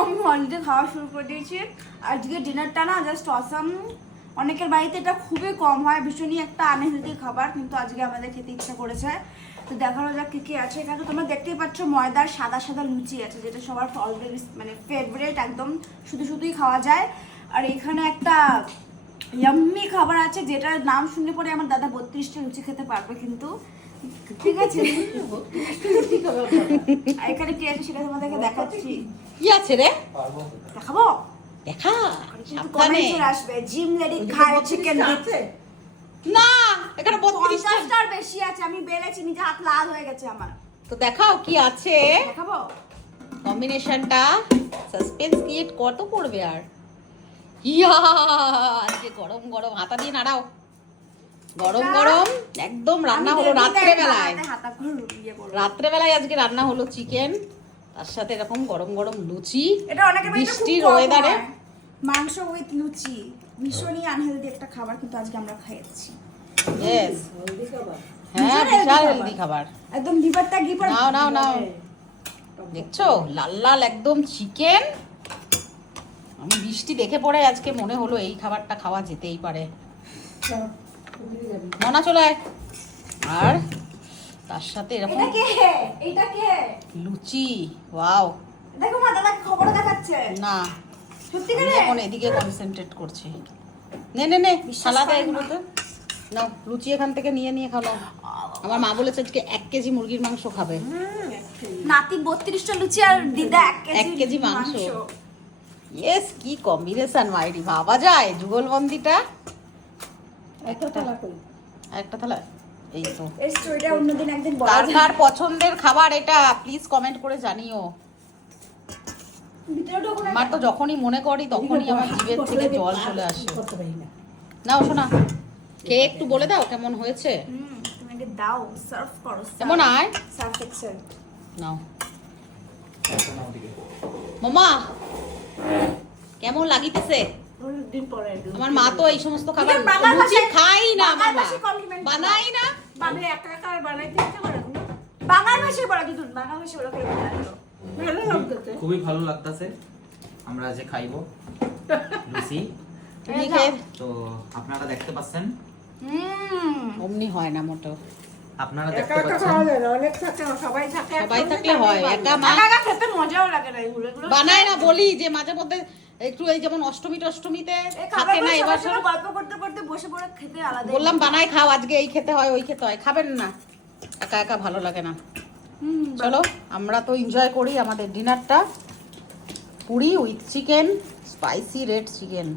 আমি অলরেডি খাওয়া শুরু করে দিয়েছি। আজকে ডিনারটা না জাস্ট অসাম। অনেকের বাড়িতে এটা খুবই কম হয়, ভীষণই একটা আনহেলদি খাবার, কিন্তু আজকে আমাদের খেতে ইচ্ছা করেছে। তো দেখানো যাক কী কী আছে এখানে। তোমরা দেখতেই পাচ্ছ ময়দার সাদা সাদা লুচি আছে, যেটা সবার অলরেডি মানে ফেভারিট, একদম শুধু শুধুই খাওয়া যায়। আর এখানে একটা ইয়াম্মি খাবার আছে যেটার নাম শুনলে পরে আমার দাদা 32টা লুচি খেতে পারবে, কিন্তু ঠিক আছে। আর এখানে কি আছে সেটা তোমাদেরকে দেখাচ্ছি। কি আছে রে? দেখাবো? দেখা কিন্তু কমেন্ট চলে আসবে জিম লেডি খায় চিকেন দিতে। না, এখানে 32টা 50টার বেশি আছে, আমি বেলেছি, নিজে হাত লাল হয়ে গেছে আমার। তো দেখাও কি আছে। দেখাবো? কম্বিনেশনটা সাসপেন্স ক্রিয়েট কত করবে আর। ইয়া, আজকে গরম গরম হাতা দিয়ে নাড়াও। গরম গরম একদম রান্না হলো রাত্রে বেলায়। রাত্রে বেলায় আজকে রান্না হলো চিকেন, তার সাথে এরকম গরম গরম লুচি। এটা অনেকের বাড়িতে খুব বৃষ্টির কম ওয়েদারে হয়। মাংস উইথ লুচি ভীষণই আনহেলদি একটা খাবার, কিন্তু আজকে আমরা খাইয়েছি। ইয়েস, হ্যাঁ বিশাল হেলদি খাবার। একদম লিভারটা গিপার। নাও নাও নাও, দেখছো লাল লাল একদম চিকেন। আমি বৃষ্টি দেখে পড়ে আজকে মনে হলো এই খাবারটা খাওয়া যেতেই পারে। মনা চলে আয়। আর তার সাথে এরকম এটা কে? এটা কে? লুচি। ওয়াও, দেখো মা, দাদা খবর দেখাচ্ছে না সত্যি আমি করে। এখন এদিকে কনসেন্ট্রেট করছি। নে নে নে, সালাদে এগুলো তো নাও, লুচি এখান থেকে নিয়ে নিয়ে খাও। আমার মা বলেছে আজকে 1 কেজি মুরগির মাংস খাবে। নাতি 32টা লুচি আর দিদা 1 কেজি মাংস। ইয়েস, কি কম্বিনেশন মাইরি, ভাবা যায় যুগলবন্দিটা। একটা থালা এই তো। এই স্টোরিটা অন্যদিন একদিন বলা কার যাবে। কার পছন্দের খাবার এটা প্লিজ কমেন্ট করে জানিও। ভিতরেটা ওখানে আমার তো যখনই মনে করি তখনই আমার জিভের থেকে জল চলে আসে। নাও শোনা, কে একটু বলে দাও কেমন হয়েছে। তুমি এটা দাও, সার্ভ করো। কেমন আয় সার্ভ এক্সেল নাও মামা, কেমন লাগিতেছে? দিন পরে আমার মা তো এই সমস্ত খাবার এটা বাঙাল লুচি ভাষায়- খাই না, বাঙাল মামা ভাষায় compliment বানাই না। বাবে একা একা বানাইতে ইচ্ছে করে না। বাঙাল ভাষায় বলা দিতুন, বাঙাল ভাষায় বলা করে বলা। ভালো লাগতেছে। খুবই ভালো লাগতেছে। আমরা আজ খাইবো লুচি। তুমি খেয়ে তো আপনারা দেখতে পাচ্ছেন, অমনি হয় না মোটো। আপনারা একা দেখতে একা পাচ্ছেন খাওয়া যায় না, অনেক থাকে, সবাই থাকে। সবাই থাকলে হয়, একা মা একা একা খেতে মজাও লাগে না এগুলো। এগুলো বানাই না, বলি যে মাঝে মধ্যে একটু এই যেমন অষ্টমীতে এই থাকে খাবারগুলো না, এবার সবার সঙ্গে গল্প করতে করতে বসে পড়ে খেতে আলাদা। বললাম বানাই খাও, আজকে এই খেতে হয় ওই খেতে হয়, খাবেন না, একা একা ভালো লাগে না। চলো আমরা তো এনজয় করি আমাদের ডিনারটা। Puri with chicken, spicy red chicken.